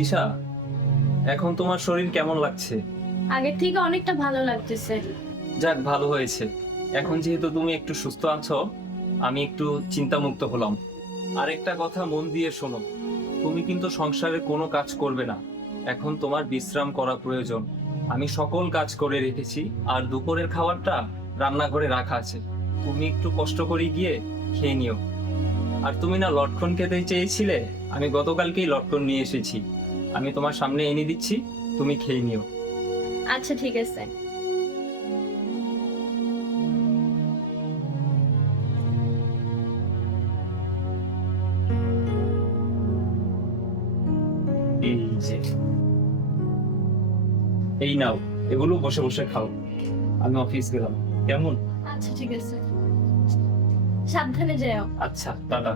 তিশা, এখন তোমার শরীর কেমন লাগছে? আগের থেকে অনেকটা ভালো লাগতেছে। যাক, ভালো হয়েছে। এখন যেহেতু তুমি একটু সুস্থ আছো, আমি একটু চিন্তামুক্ত হলাম। আরেকটা কথা মন দিয়ে শোনো, তুমি কিন্তু সংসারে কোনো কাজ করবে না। এখন তোমার বিশ্রাম করা প্রয়োজন। আমি সকল কাজ করে রেখেছি, আর দুপুরের খাবারটা রান্নাঘরে রাখা আছে। তুমি একটু কষ্ট করে গিয়ে খেয়ে নিও। আর তুমি না লটকন খেতে চেয়েছিলে, আমি গতকালকেই লটকন নিয়ে এসেছি। আমি তোমার সামনে এনে দিচ্ছি, তুমি খেয়ে নিও। আচ্ছা ঠিক আছে। এই যে, এই নাও, এগুলো বসে বসে খাও। আমি অফিস গেলাম, কেমন? আচ্ছা ঠিক আছে, সাবধানে যাও। আচ্ছা, টাটা।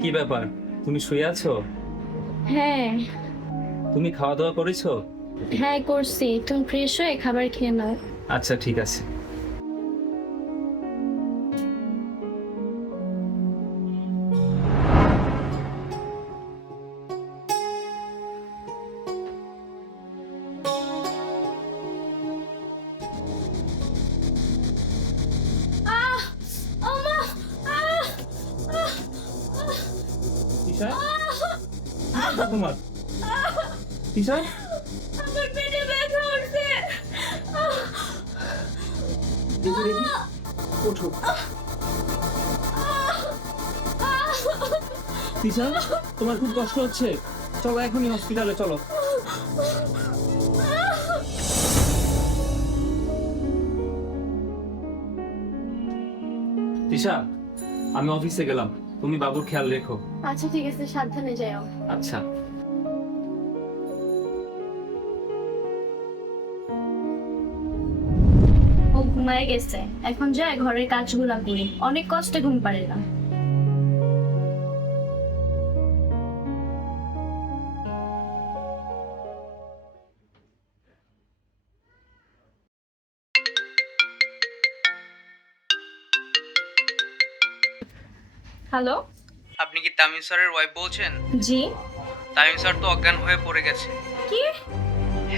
কি ব্যাপার, তুমি শুয়ে আছো? হ্যাঁ তুমি খাওয়া দাওয়া করেছো? হ্যাঁ করছি, তুমি ফ্রেশ হয়ে খাবার খেয়ে নাও। আচ্ছা ঠিক আছে। আহ ওমা আহ আহ তিশা, তোমার তিশা, আমার পেটে ব্যথা করছে। দেখি দেখি, ওঠো। তিশা, তোমার খুব কষ্ট হচ্ছে, চলো এখনই হসপিটালে চলো। তিশা, আমি অফিসে গেলাম, তুমি বাবুর খেয়াল রেখো। আচ্ছা ঠিক আছে, সাবধানে যাও। আচ্ছা। ও ঘুমায় গেছে, এখন যায় ঘরের কাজগুলা করি, অনেক কষ্টে ঘুম পারে না। হ্যালো। আপনি কি তামিম স্যারের ওয়াইফ বলছেন? জি। তামিম স্যার তো অজ্ঞান হয়ে পড়ে গেছে। কি?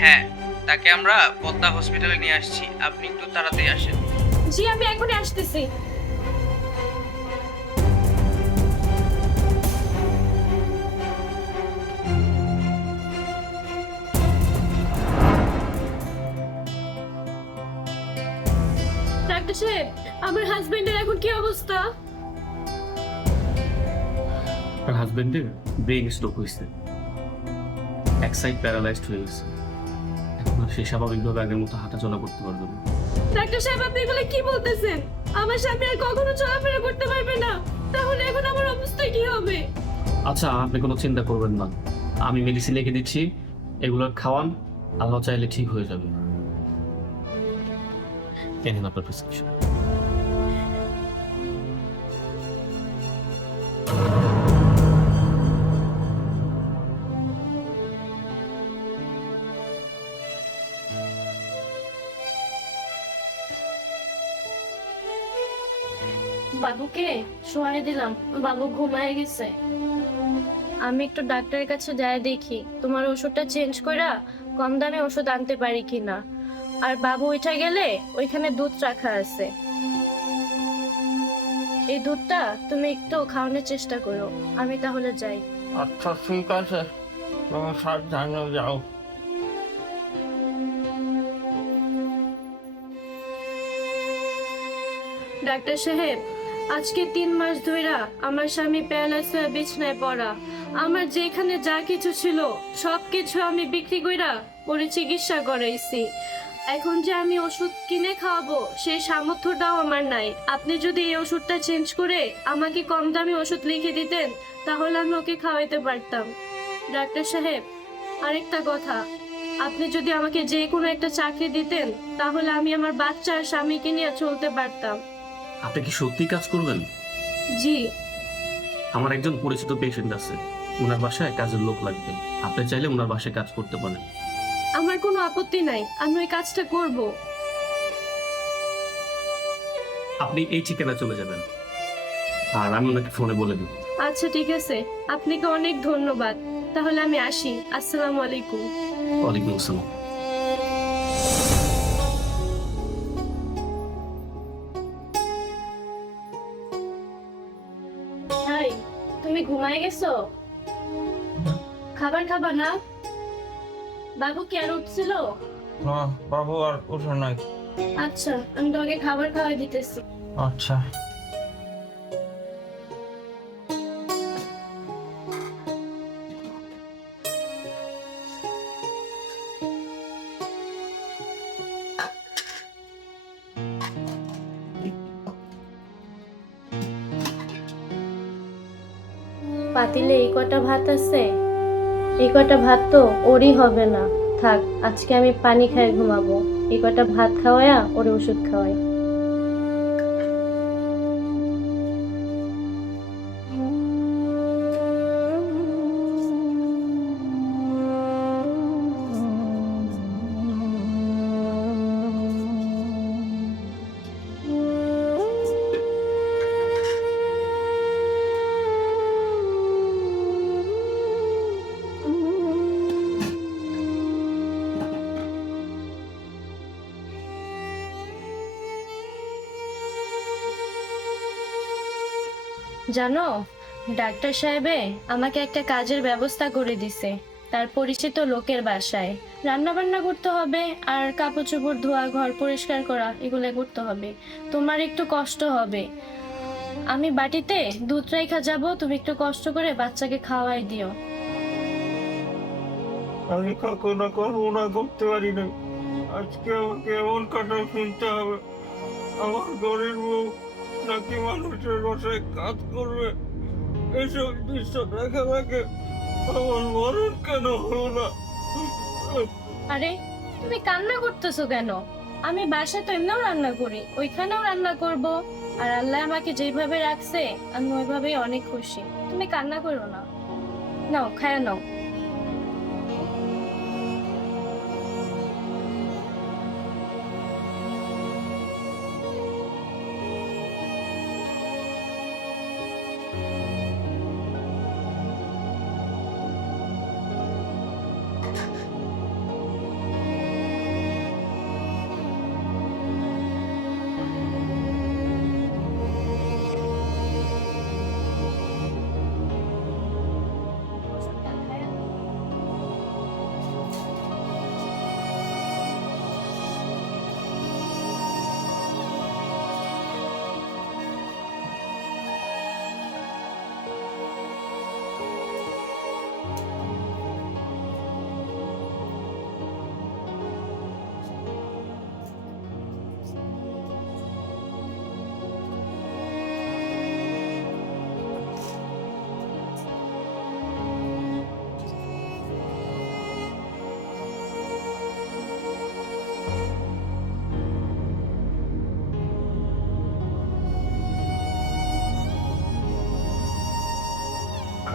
হ্যাঁ, তাকে আমরা পদ্মা হসপিটালে নিয়ে আসছি, আপনি একটু তাড়াতাড়ি আসেন। জি আমি এখনই আসতেছি। ডাক্তার সাহেব, আমার হাজবেন্ডের এখন কি অবস্থা? তার হাজবেন্ডের ব্রেন স্ট্রোক হয়েছে, এক সাইড প্যারালাইজড হয়ে গেছে। এখন আর সে স্বাভাবিকভাবে আগের মতো হাঁটাচলা করতে পারবে না। ডাক্তার সাহেব, আপনি এগুলো কি বলতেছেন? আমার স্বামী আর কখনো চলাফেরা করতে পারবে না, তাহলে এখন আমার অবস্থা কি হবে? আচ্ছা, আপনি কোনো চিন্তা করবেন না, আমি মেডিসিন লিখে দিচ্ছি, এগুলো খাওয়ান, আল্লাহ চাইলে ঠিক হয়ে যাবে। এই নিন আপনার প্রেসক্রিপশন। বাবুকে শোয়াই দিলাম, বাবু ঘুমায় গেছে। আমি একটু ডাক্তারের কাছে যাই দেখি তোমার ওষুধটা চেঞ্জ কইরা কম দামে ওষুধ আনতে পারি কিনা। আর বাবু উঠে গেলে ওইখানে দুধ রাখা আছে, এই দুধটা তুমি একটু খাওয়ানোর চেষ্টা করো। আমি তাহলে যাই। আচ্ছা ঠিক আছে, তুমি সাবধানে যাও। ডাক্তার সাহেব, আজকে 3 মাস ধইরা আমার স্বামী প্যারালাইসিস হয়ে বিছনায় পড়া। আমার যেখানে যা কিছু ছিল সব কিছু আমি বিক্রি কইরা পরে চিকিৎসা করাইছি। এখন যে আমি ওষুধ কিনে খাওয়াবো সেই সামর্থ্যটাও আমার নাই। আপনি যদি এই ওষুধটা চেঞ্জ করে আমাকে কম দামি ওষুধ লিখে দিতেন তাহলে আমি ওকে খাওয়াইতে পারতাম। ডাক্তার সাহেব, আরেকটা কথা, আপনি যদি আমাকে যে কোনো একটা চাকরি দিতেন তাহলে আমি আমার বাচ্চা আর স্বামীকে নিয়ে চলতে পারতাম। আপনি কি সত্যি কাজ করবেন? জি। আমার একজন পরিচিত পেশেন্ট আছে, ওনার বাসায় কাজের লোক লাগবে, আপনি চাইলে ওনার বাসায় কাজ করতে পারেন। আমার কোনো আপত্তি নাই, আমি ওই কাজটা করব। আপনি এই ঠিকানা চলে যাবেন, আর আমি ওনাকে ফোনে বলে দেবো। আচ্ছা ঠিক আছে, আপনাকে অনেক ধন্যবাদ। তাহলে আমি আসি। আসসালামু আলাইকুম। ওয়ালাইকুম আসসালাম। হাই, তুমি ঘুমায় গেছো? খাবার খাবা না? বাবু কি আর উঠছিল? না, বাবু আর ওঠে নাই। আচ্ছা, আমি তোকে খাবার খাওয়াই দিতেছি। আচ্ছা। পাতিলে এই কটা ভাত আছে, এই কটা ভাত তো ওরই হবে না। থাক, আজকে আমি পানি খাই ঘুমাবো। এই কটা ভাত খাওয়ায়া ওরে ওষুধ খাওয়াই। জানো, ডাক্তার সাহেবে আমাকে একটা কাজের ব্যবস্থা করে দিছে। তার পরিচিত লোকের বাসায় রান্না বান্না করতে হবে, আর কাপড় চোপড় ধোয়া, ঘর পরিষ্কার করা, এগুলো করতে হবে। তোমার একটু কষ্ট হবে। আমি বাটিতে দুধ রাইখা যাব, তুমি একটু কষ্ট করে বাচ্চাকে খাওয়াই দিও। আমি কখনো কল্পনা করতে পারি না আজকে আমাকে এমন কাটা শুনতে হবে। আমার ঘরের বউ নাকি মানুষের বাসায় কাজ করবে। এসব দৃশ্য দেখা দেখে আমার মরণ কেন হলো না? আরে, তুমি কান্না করতেছো কেন? আমি বাসায় তো এমনিও রান্না করি, ওইখানেও রান্না করব। আর আল্লাহ আমাকে যেভাবে রাখছে আমি ওইভাবেই অনেক খুশি। তুমি কান্না করো না। নাও, খায়া নাও।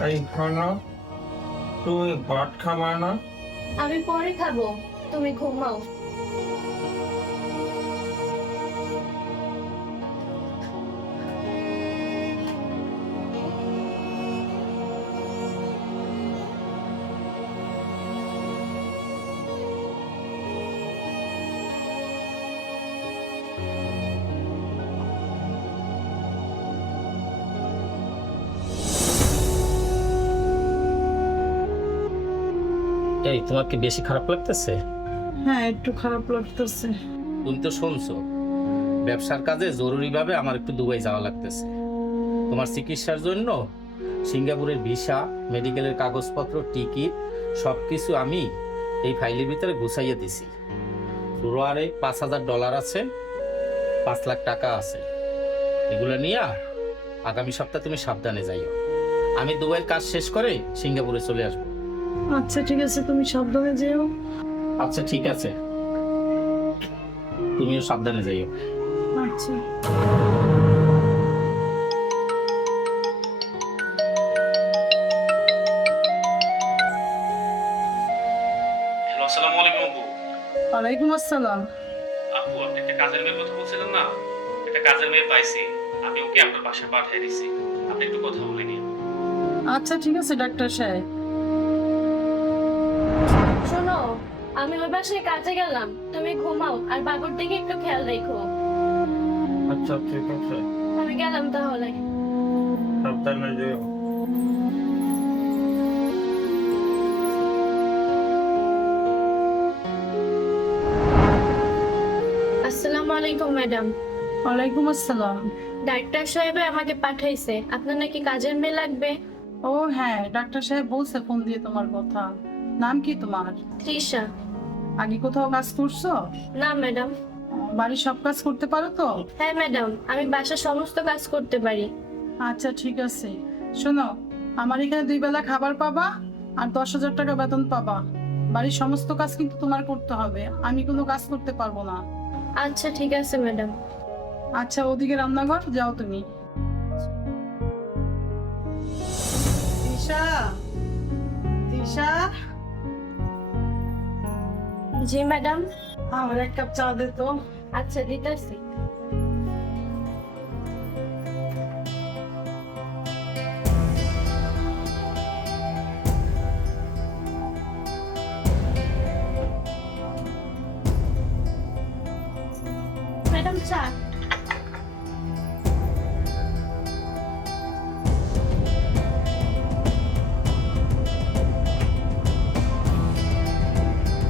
এই খানা, তুমি ভাত খাবা না? আমি পরে খাবো, তুমি ঘুমাও। এই তোমার কি বেশি খারাপ লাগতেছে? হ্যাঁ, একটু খারাপ লাগতেছে। তুমি তো শুনছো ব্যবসার কাজে জরুরিভাবে আমার একটু দুবাই যাওয়া লাগতেছে। তোমার চিকিৎসার জন্য সিঙ্গাপুরের ভিসা, মেডিকেলের কাগজপত্র, টিকিট সবকিছু আমি এই ফাইলের ভিতরে গুছাইয়ে দিছি। পুরো আরে $5,000 আছে, 5 লাখ টাকা আছে। এগুলো নিয়ে আগামী সপ্তাহে তুমি সাবধানে যাইও। আমি দুবাইয়ের কাজ শেষ করে সিঙ্গাপুরে চলে আসবো। আচ্ছা ঠিক আছে, তুমি সাবধানে যেও। আচ্ছা ঠিক আছে, তুমিও সাবধানে যাইও। আচ্ছা। ওয়ালাইকুম আসসালাম। আপু, আপনি একটা কাজের মেয়ের কথা বলছিলেন না? একটা কাজের মেয়ে পাইছি, আমি ওকে আপনার বাসায় পাঠিয়ে দিছি। আপনি একটু কথা বলে নিন। আচ্ছা ঠিক আছে ডাক্তার সাহেব। শোনো, আমি ওই বাসায় কাজে গেলাম, তুমি ঘুমাও আর বাবুর দিকে একটু খেয়াল রেখো। আচ্ছা ঠিক আছে, আমি গেলাম তাহলে। সাবধানে যেও। আসসালামু আলাইকুম ম্যাডাম। ওয়ালাইকুম আসসালাম। ডাক্তার সাহেব আমাকে পাঠাইছে, আপনার নাকি কাজের মেয়ে লাগবে। ও হ্যাঁ, ডাক্তার সাহেব বলছে ফোন দিয়ে তোমার কথা। নাম কি তোমার? তৃষা। আগে কোথাও কাজ করছো? না ম্যাডাম। বাড়ির সব কাজ করতে পারো তো? হ্যাঁ ম্যাডাম, আমি বাসার সমস্ত কাজ করতে পারি। আচ্ছা ঠিক আছে, শোনো, আমার এখানে 2 বেলা খাবার পাবা আর 10,000 টাকা বেতন পাবা। বাড়ির সমস্ত কাজ কিন্তু তোমার করতে হবে, আমি কোনো কাজ করতে পারবো না। আচ্ছা ঠিক আছে ম্যাডাম। আচ্ছা ওদিকে রান্নাঘর যাও তুমি। দিশা, দিশা, জি ম্যাডাম। আমার 1 কাপ চা দে তো। আচ্ছা দিতেছি। ম্যাডাম চা।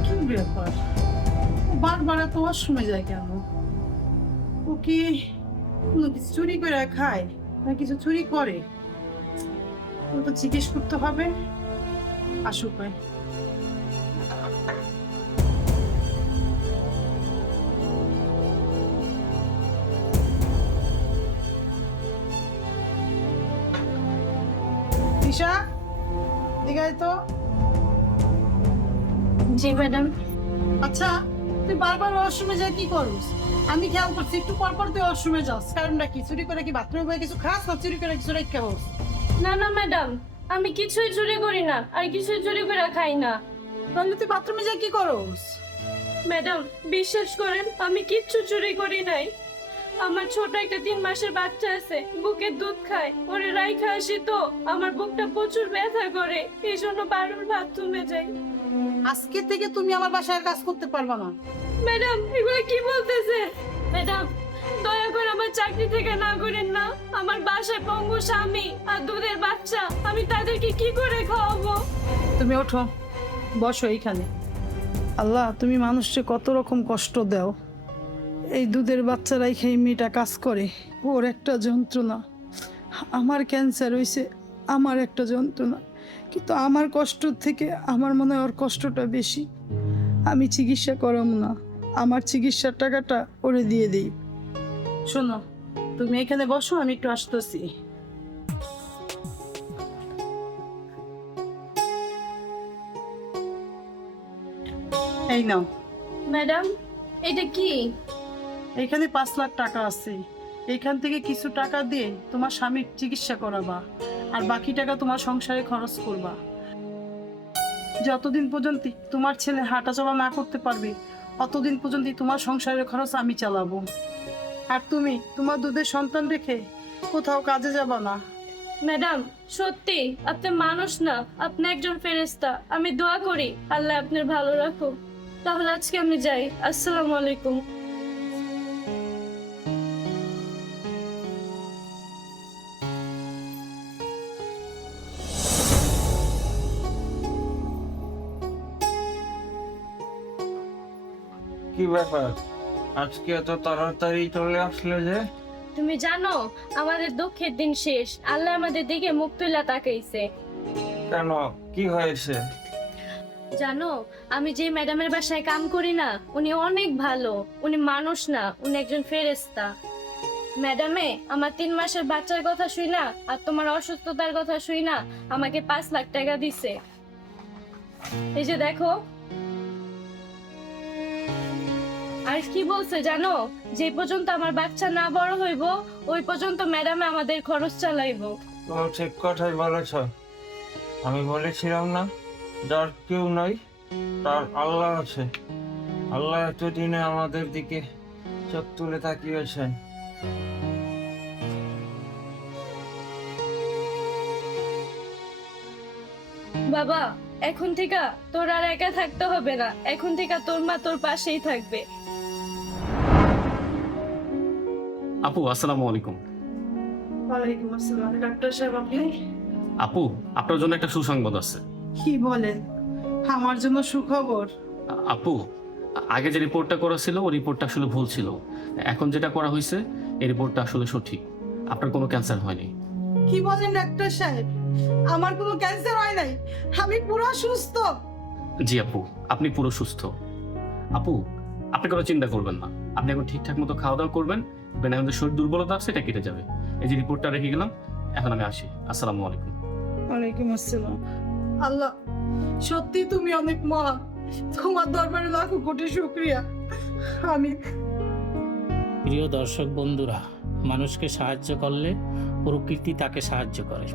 কি ব্যাপার, ও বারবার এত ওয়াশরুমে যায় কেন? ও কি কোনো কিছু চুরি করে খায় না কিছু চুরি করে? ও তো জিজ্ঞেস করতে হবে। আসুক ভাই। দিশা, দিকে আয় তো। জি ম্যাডাম। আচ্ছা তুই বারবার ওয়াশরুমে যা কি করিস? আমি খেয়াল করছি একটু পর পর তুই ওয়াশরুমে যাস, কারণটা কি? চুরি করে কি বাথরুমে বসে কিছু খাস না চুরি করে কিছু রেখে হোস? না না ম্যাডাম, আমি কিছুই চুরি করি না আর কিছুই চুরি করে খাই না। তাহলে তুই বাথরুমে যা কি করস? ম্যাডাম বিশ্বাস করেন, আমি কিচ্ছু চুরি করি নাই। আমার ছোট একটা 3 মাসের বাচ্চা আছে, বুকের দুধ খায়, ওরে রাইখা আসি তো আমার বুকটা প্রচুর ব্যথা করে, এই জন্য বারবার বাথরুমে যাই। আজকে থেকে তুমি আমার বাসায় আর কাজ করতে পারবা না। ম্যাডাম এগুলো কি বলতেছে? ম্যাডাম দয়া করে আমার চাকরি থেকে না করেন না, আমার বাসায় পঙ্গু স্বামী আর দুধের বাচ্চা, আমি তাদেরকে কি করে খাওয়াবো? তুমি ওঠো, বসো এইখানে। আল্লাহ, তুমি মানুষকে কত রকম কষ্ট দাও। এই দুধের বাচ্চারাই খেয়ে মেয়েটা কাজ করে, ওর একটা যন্ত্রণা। আমার ক্যান্সার হয়েছে, আমার একটা যন্ত্রণা, কিন্তু আমার কষ্ট থেকে আমার মনে হয় ওর কষ্টটা বেশি। আমি চিকিৎসা করাম না, আমার চিকিৎসার টাকাটা ওরে দিয়ে দিই। শোনো, তুমি এখানে বসো, আমি একটু আসতেছি। এই নাও। ম্যাডাম এটা কি? এখানে 5 লাখ টাকা আছে, এখান থেকে কিছু টাকা দিয়ে তোমার স্বামীর চিকিৎসা করাবা আর বাকি টাকা তোমার সংসারে খরচ করবা। যতদিন পর্যন্ত তোমার ছেলে হাঁটা চলা না করতে পারবে অতদিন পর্যন্ত তোমার সংসারের খরচ আমি চালাবো। আর তুমি তোমার দুধের সন্তান রেখে কোথাও কাজে যাবা না। ম্যাডাম সত্যি আপনি মানুষ না, আপনি একজন ফেরেশতা। আমি দোয়া করি আল্লাহ আপনার ভালো রাখুক। তাহলে আজকে আমি যাই, আসসালামু আলাইকুম। কি ব্যাপার, আজকে এত তাড়াতাড়ি চলে আসলে যে? তুমি জানো আমাদের দুঃখের দিন শেষ, আল্লাহ আমাদের দিকে মুখ তুলে তাকাইছে। কেন, কি হয়েছে? জানো আমি যে ম্যাডামের বাসায় কাম করি না, উনি অনেক ভালো, উনি মানুষ না, উনি একজন ফেরেশতা। ম্যাডামে আমার 3 মাসের বাচ্চার কথা শুই না আর তোমার অসুস্থতার কথা শুই না আমাকে 5 লাখ টাকা দিছে। এই যে দেখো। আর কি বলছে জানো, যে পর্যন্ত আমার বাচ্চা না বড় হইব ওই পর্যন্ত ম্যাডামে আমাদের খরচ চালাইবো। তুমি ঠিক কথাই বলেছ। আমি বলেছিলাম না, যার কেউ নাই তার আল্লাহ আছে। আল্লাহ এতদিনে আমাদের দিকে চোখ তুলে তাকিয়েছেন। বাবা, এখন থেকে তোর আর একা থাকতে হবে না, এখন থেকে তোর মা তোর পাশেই থাকবে। আপু আসসালামু আলাইকুম। ওয়ালাইকুম আসসালাম। ডাক্তার সাহেব, আপনি? আপু, আপনার জন্য একটা সুসংবাদ আছে। কি বলেন? আমার জন্য সুখবর? আপু, আগে যে রিপোর্টটা করা ছিল ওই রিপোর্টটা আসলে ভুল ছিল। এখন যেটা করা হয়েছে এই রিপোর্টটা আসলে সঠিক। আপনার কোনো ক্যান্সার হয়নি। কি বলেন ডাক্তার সাহেব? আমার কোনো ক্যান্সার হয় নাই, আমি পুরো সুস্থ। জি আপু, আপনি পুরো সুস্থ। আপু, আপনি কোনো চিন্তা করবেন না, আপনি এখন ঠিকঠাক মতো খাওয়া দাওয়া করবেন, আমাদের শরীর দুর্বলতা আছে এটা কেটে যাবে। এই যে রিপোর্টটা রেখে গেলাম, এখন আমি আসি। আসসালামু আলাইকুম। ওয়ালাইকুম আসসালাম। আল্লাহ, সত্যি তুমি অনেক মহান, তোমার দরবারে লাখো কোটি শুকরিয়া। আমি প্রিয় দর্শক বন্ধুরা, মানুষকে সাহায্য করলে প্রকৃতি তাকে সাহায্য করে।